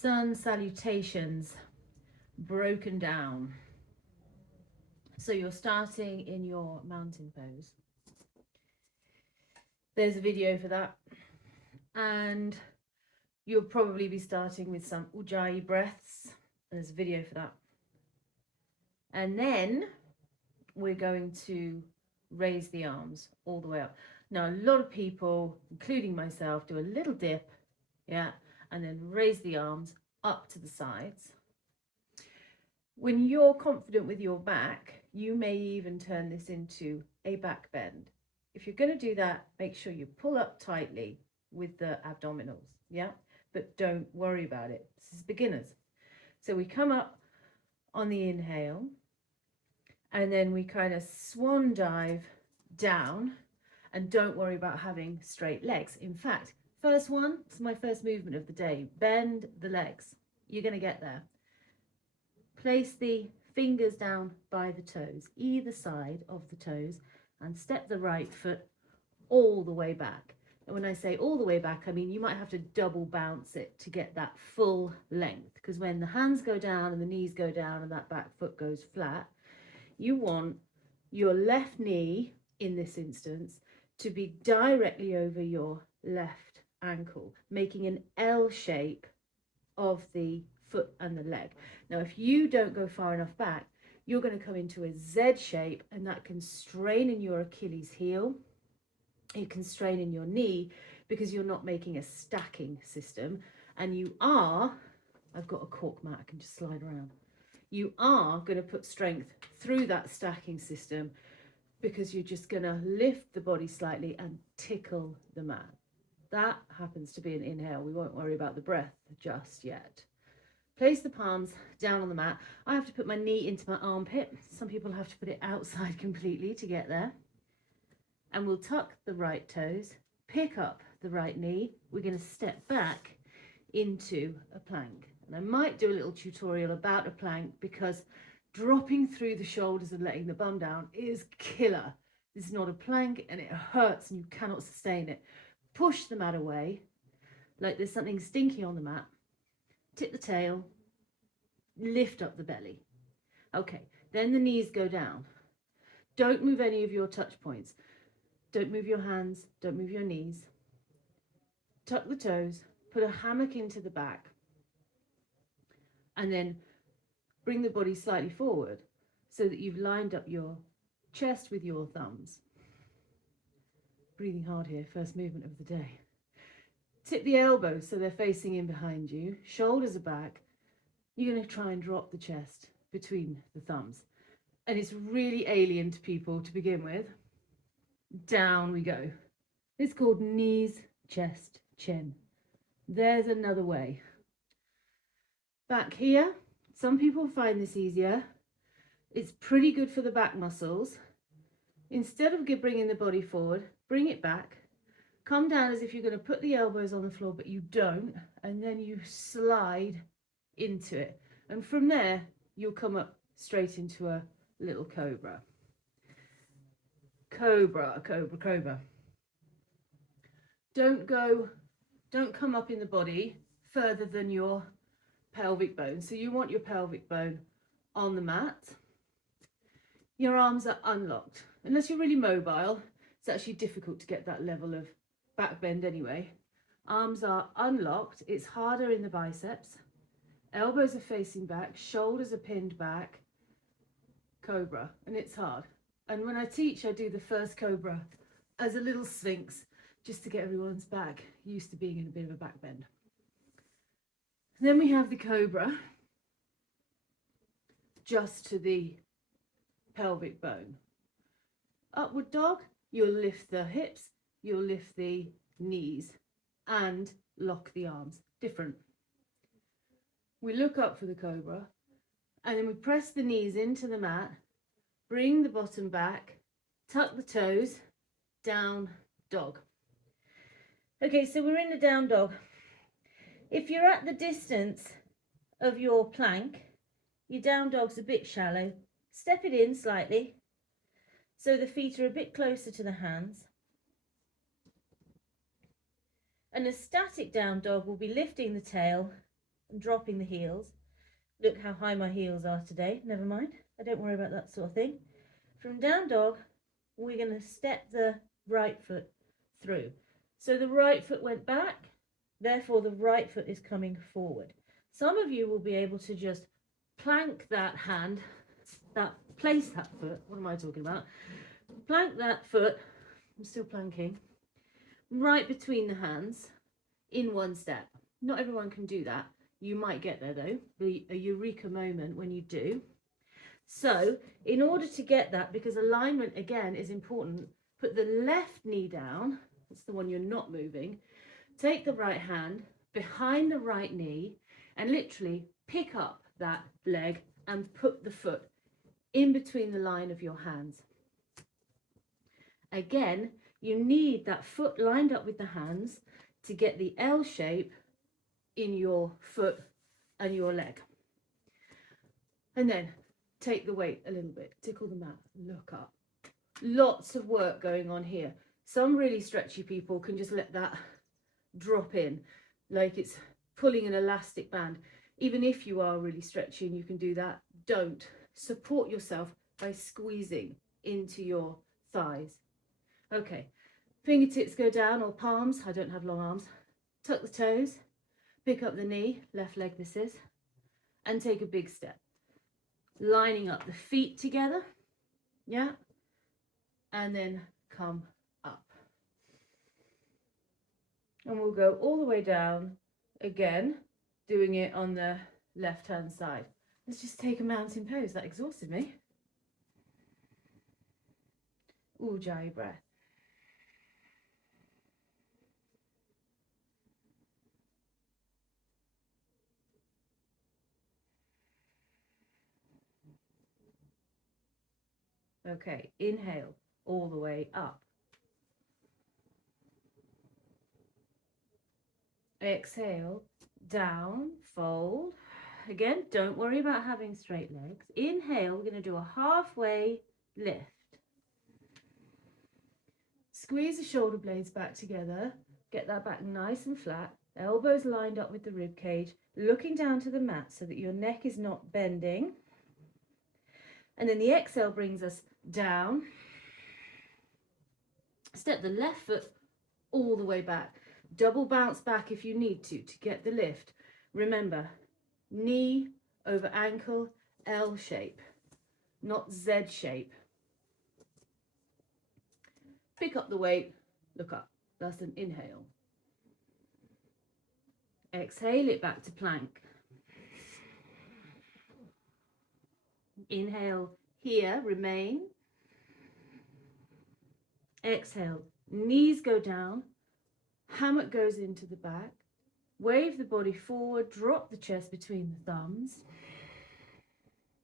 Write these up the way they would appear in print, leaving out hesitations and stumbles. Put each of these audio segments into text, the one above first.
Sun salutations broken down. So you're starting in your mountain pose. There's a video for that. And you'll probably be starting with some ujjayi breaths. There's a video for that. And then we're going to raise the arms all the way up. Now, a lot of people, including myself, do a little dip, yeah, and then raise the arms up to the sides. When you're confident with your back, you may even turn this into a back bend. If you're going to do that, make sure you pull up tightly with the abdominals, yeah? But don't worry about it. This is beginners. So we come up on the inhale, and then we kind of swan dive down, and don't worry about having straight legs. In fact, first one, it's my first movement of the day. Bend the legs. You're going to get there. Place the fingers down by the toes, either side of the toes, and step the right foot all the way back. And when I say all the way back, I mean you might have to double bounce it to get that full length, because when the hands go down and the knees go down and that back foot goes flat, you want your left knee, in this instance, to be directly over your left ankle, making an L shape of the foot and the leg. Now, if you don't go far enough back, you're going to come into a Z shape, and that can strain in your Achilles heel. It can strain in your knee because you're not making a stacking system. And you are, I've got a cork mat, I can just slide around. You are going to put strength through that stacking system because you're just going to lift the body slightly and tickle the mat. That happens to be an inhale. We won't worry about the breath just yet. Place the palms down on the mat. I have to put my knee into my armpit. Some people have to put it outside completely to get there. And we'll tuck the right toes, pick up the right knee. We're going to step back into a plank. And I might do a little tutorial about a plank because dropping through the shoulders and letting the bum down is killer. This is not a plank and it hurts and you cannot sustain it. Push the mat away like there's something stinky on the mat. Tip the tail, lift up the belly. Okay, then the knees go down. Don't move any of your touch points. Don't move your hands, don't move your knees. Tuck the toes, put a hammock into the back, and then bring the body slightly forward so that you've lined up your chest with your thumbs. Breathing hard here, first movement of the day. Tip the elbows so they're facing in behind you. Shoulders are back. You're going to try and drop the chest between the thumbs. And it's really alien to people to begin with. Down we go. It's called knees, chest, chin. There's another way. Back here. Some people find this easier. It's pretty good for the back muscles. Instead of bringing the body forward, bring it back. Come down as if you're going to put the elbows on the floor, but you don't. And then you slide into it. And from there, you'll come up straight into a little cobra. Cobra, cobra, cobra. Don't come up in the body further than your pelvic bone. So you want your pelvic bone on the mat. Your arms are unlocked. Unless you're really mobile, it's actually difficult to get that level of back bend anyway. Arms are unlocked. It's harder in the biceps. Elbows are facing back. Shoulders are pinned back. Cobra. And it's hard. And when I teach, I do the first cobra as a little sphinx just to get everyone's back used to being in a bit of a back bend. Then we have the cobra just to the pelvic bone. Upward dog, you'll lift the hips, you'll lift the knees and lock the arms. Different. We look up for the cobra and then we press the knees into the mat, bring the bottom back, tuck the toes, down dog. Okay, so we're in the down dog. If you're at the distance of your plank, your down dog's a bit shallow, step it in slightly so the feet are a bit closer to the hands. And a static down dog will be lifting the tail and dropping the heels. Look how high my heels are today. Never mind. I don't worry about that sort of thing. From down dog, we're going to step the right foot through. So the right foot went back, therefore the right foot is coming forward. Some of you will be able to just plank that hand, place that foot, what am I talking about? Plank that foot, I'm still planking, right between the hands in one step. Not everyone can do that. You might get there though, be a eureka moment when you do. So in order to get that, because alignment again is important, put the left knee down, that's the one you're not moving, take the right hand behind the right knee and literally pick up that leg and put the foot in between the line of your hands. Again, you need that foot lined up with the hands to get the L shape in your foot and your leg. And then take the weight a little bit, tickle the mat, look up. Lots of work going on here. Some really stretchy people can just let that drop in like it's pulling an elastic band. Even if you are really stretchy and you can do that, don't. Support yourself by squeezing into your thighs. Okay, fingertips go down or palms. I don't have long arms. Tuck the toes, pick up the knee, left leg this is, and take a big step. Lining up the feet together, yeah, and then come up. And we'll go all the way down again, doing it on the left hand side. Let's just take a mountain pose. That exhausted me. Ujjayi breath. Okay, inhale all the way up. Exhale, down, fold. Again, don't worry about having straight legs. Inhale, we're going to do a halfway lift. Squeeze the shoulder blades back together. Get that back nice and flat. Elbows lined up with the rib cage, looking down to the mat so that your neck is not bending. And then the exhale brings us down. Step the left foot all the way back. Double bounce back if you need to get the lift. Remember, knee over ankle, L shape, not Z shape. Pick up the weight, look up. That's an inhale. Exhale it back to plank. Inhale here, remain. Exhale, knees go down, hammock goes into the back. Wave the body forward, drop the chest between the thumbs.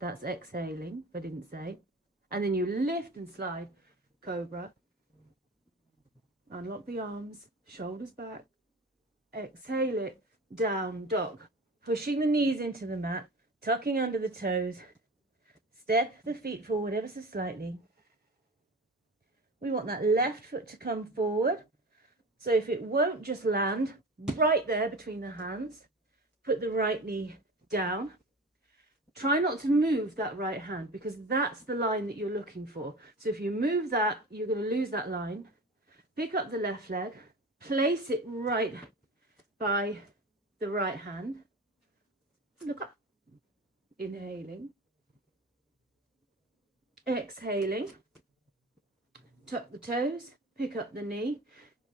That's exhaling, if I didn't say. And then you lift and slide, cobra. Unlock the arms, shoulders back. Exhale it, down dog. Pushing the knees into the mat, tucking under the toes. Step the feet forward ever so slightly. We want that left foot to come forward. So if it won't just land right there between the hands, put the right knee down. Try not to move that right hand because that's the line that you're looking for. So if you move that, you're going to lose that line. Pick up the left leg, place it right by the right hand. Look up. Inhaling. Exhaling. Tuck the toes, pick up the knee.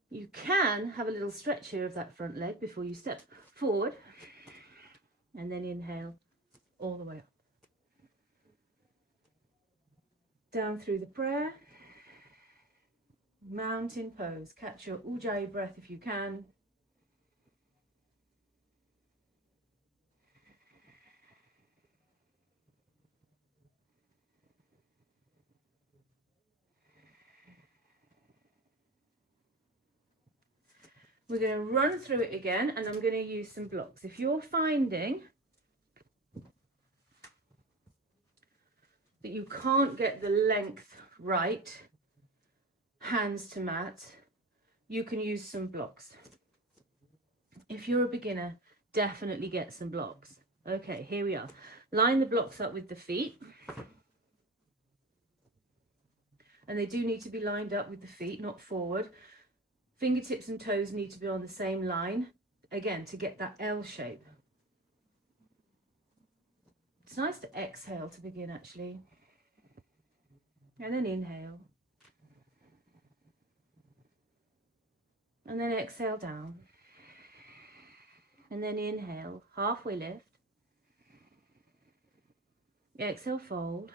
You can have a little stretch here of that front leg before you step forward. And then inhale all the way up. Down through the prayer. Mountain pose. Catch your Ujjayi breath if you can. We're going to run through it again and I'm going to use some blocks. If you're finding that you can't get the length right, hands to mat, you can use some blocks. If you're a beginner, definitely get some blocks. Okay, here we are. Line the blocks up with the feet. And they do need to be lined up with the feet, not forward. Fingertips and toes need to be on the same line, again, to get that L shape. It's nice to exhale to begin, actually. And then inhale. And then exhale down. And then inhale, halfway lift. Exhale, fold.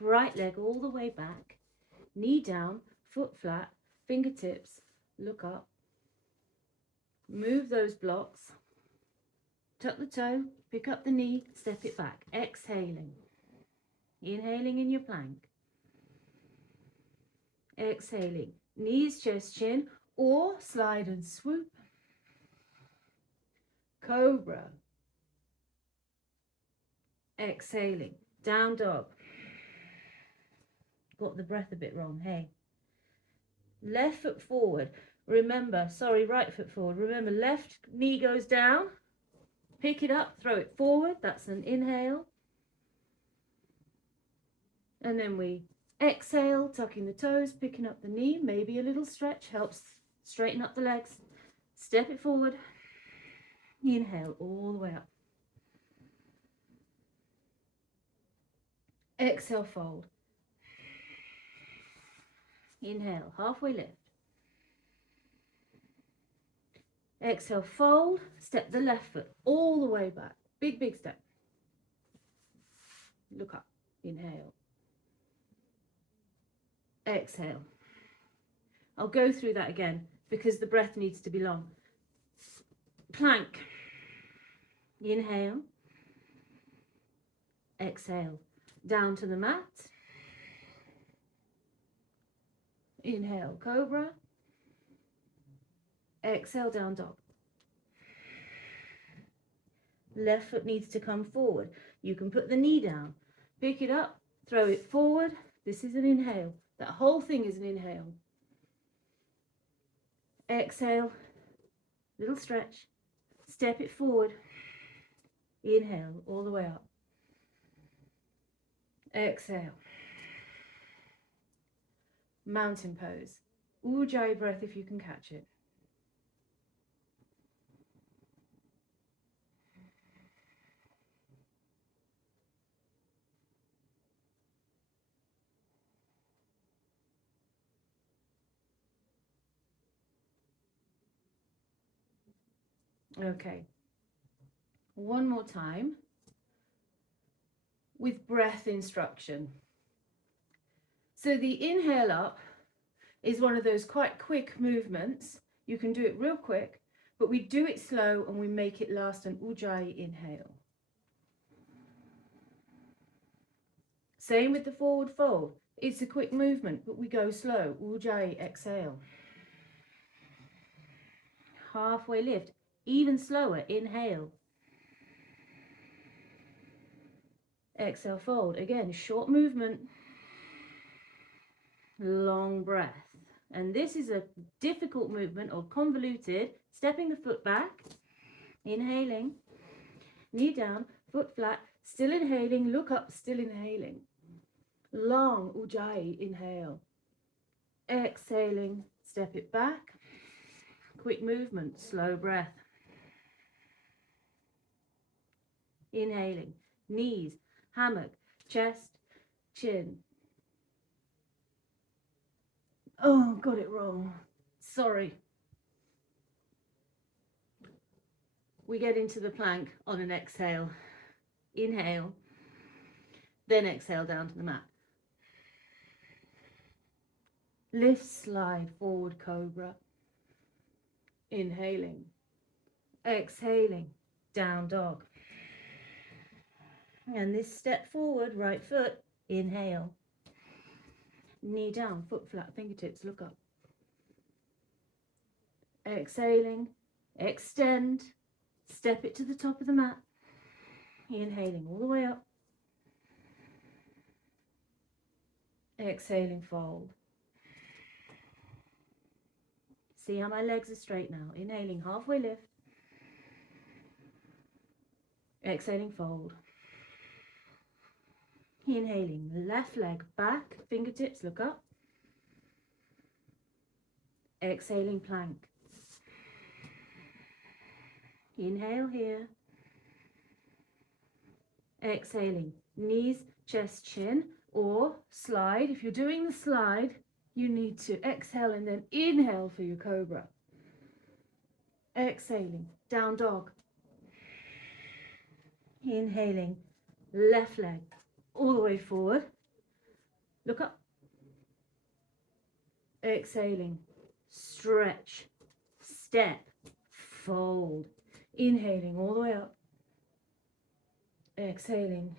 Right leg all the way back. Knee down, foot flat, fingertips, look up. Move those blocks. Tuck the toe, pick up the knee, step it back. Exhaling. Inhaling in your plank. Exhaling. Knees, chest, chin, or slide and swoop. Cobra. Exhaling. Down dog. Got the breath a bit wrong, hey. Left foot forward. Remember, sorry, right foot forward. Remember, left knee goes down. Pick it up, throw it forward. That's an inhale. And then we exhale, tucking the toes, picking up the knee. Maybe a little stretch helps straighten up the legs. Step it forward. Inhale all the way up. Exhale, fold. Inhale, halfway lift. Exhale, fold. Step the left foot all the way back. Big, big step. Look up. Inhale. Exhale. I'll go through that again because the breath needs to be long. Plank. Inhale. Exhale. Down to the mat. Inhale, cobra. Exhale, down dog. Left foot needs to come forward. You can put the knee down. Pick it up, throw it forward. This is an inhale. That whole thing is an inhale. Exhale, little stretch. Step it forward. Inhale, all the way up. Exhale. Mountain pose. Ujjayi breath if you can catch it. Okay. One more time with breath instruction. So the inhale up is one of those quite quick movements. You can do it real quick, but we do it slow and we make it last an Ujjayi inhale. Same with the forward fold. It's a quick movement, but we go slow. Ujjayi, exhale. Halfway lift, even slower, inhale. Exhale, fold. Again, short movement, long breath. And this is a difficult movement or convoluted. Stepping the foot back, inhaling, knee down, foot flat, still inhaling, look up, still inhaling. Long Ujjayi, inhale. Exhaling, step it back. Quick movement, slow breath. Inhaling, knees, hammock, chest, chin. Oh, got it wrong. Sorry. We get into the plank on an exhale. Inhale, then exhale down to the mat. Lift, slide, forward cobra. Inhaling, exhaling, down dog. And this step forward, right foot, inhale. Knee down, foot flat, fingertips, look up. Exhaling, extend, step it to the top of the mat. Inhaling all the way up. Exhaling, fold. See how my legs are straight now. Inhaling, halfway lift. Exhaling, fold. Inhaling, left leg back, fingertips look up. Exhaling, plank. Inhale here. Exhaling, knees, chest, chin, or slide. If you're doing the slide, you need to exhale and then inhale for your cobra. Exhaling, down dog. Inhaling, left leg all the way forward. Look up. Exhaling, stretch, step, fold. Inhaling all the way up. Exhaling,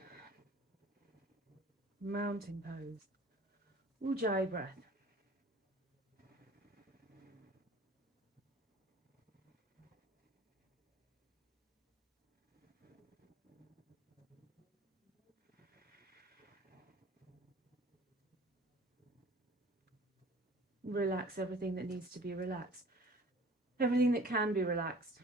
mountain pose. Ujjayi breath. Relax everything that needs to be relaxed. Everything that can be relaxed.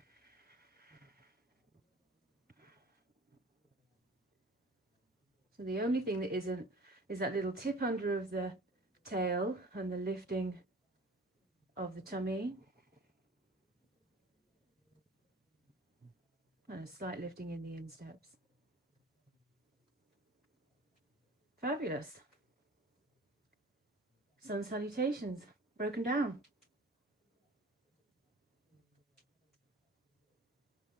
So the only thing that isn't is that little tip under of the tail and the lifting of the tummy. And a slight lifting in the insteps. Fabulous. Sun salutations, broken down.